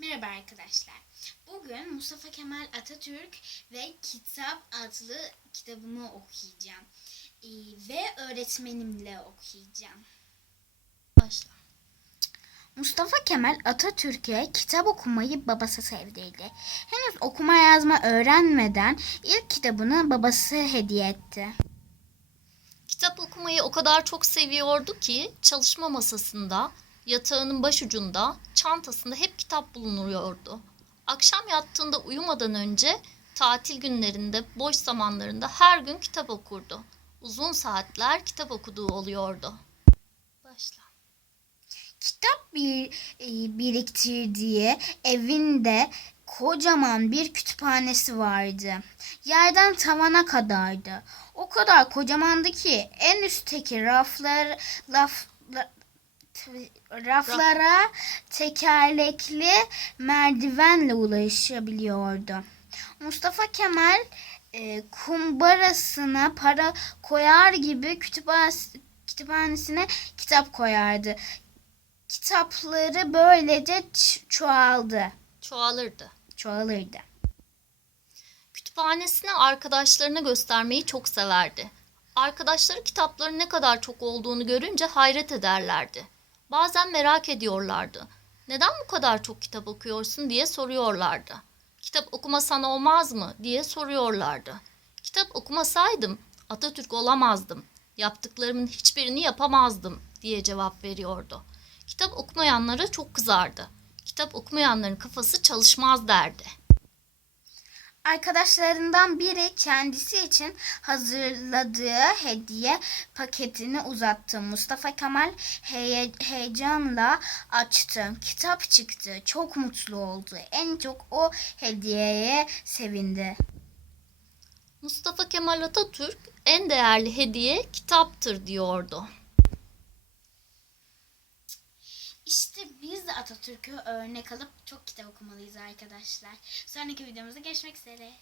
Merhaba arkadaşlar. Bugün Mustafa Kemal Atatürk ve Kitap adlı kitabımı okuyacağım. Ee, ve öğretmenimle okuyacağım. Başla. Mustafa Kemal Atatürk'e kitap okumayı babası sevdirdi. Henüz okuma yazma öğrenmeden ilk kitabını babası hediye etti. Kitap okumayı o kadar çok seviyordu ki çalışma masasında, yatağının başucunda, çantasında hep kitap bulunuyordu. Akşam yattığında uyumadan önce tatil günlerinde, boş zamanlarında her gün kitap okurdu. Uzun saatler kitap okuduğu oluyordu. Başla. Kitap bir e, biriktirdiği evinde kocaman bir kütüphanesi vardı. Yerden tavana kadardı. O kadar kocamandı ki en üstteki raflar t- raflara tekerlekli merdivenle ulaşabiliyordu. Mustafa Kemal e, kumbarasına para koyar gibi kütüphanes- kütüphanesine kitap koyardı. Kitapları böylece çoğaldı, Çoğalırdı. çoğalırdı. Kütüphanesini arkadaşlarına göstermeyi çok severdi. Arkadaşları kitapların ne kadar çok olduğunu görünce hayret ederlerdi. Bazen merak ediyorlardı. Neden bu kadar çok kitap okuyorsun diye soruyorlardı. Kitap okumasan olmaz mı diye soruyorlardı. Kitap okumasaydım Atatürk olamazdım. Yaptıklarımın hiçbirini yapamazdım diye cevap veriyordu. Kitap okumayanlara çok kızardı. Kitap okumayanların kafası çalışmaz derdi. Arkadaşlarından biri kendisi için hazırladığı hediye paketini uzattı. Mustafa Kemal heye- heyecanla açtı. Kitap çıktı. Çok mutlu oldu. En çok o hediyeye sevindi. Mustafa Kemal Atatürk en değerli hediye kitaptır diyordu. Atatürk'ü örnek alıp çok kitap okumalıyız arkadaşlar. Sonraki videomuzda görüşmek üzere.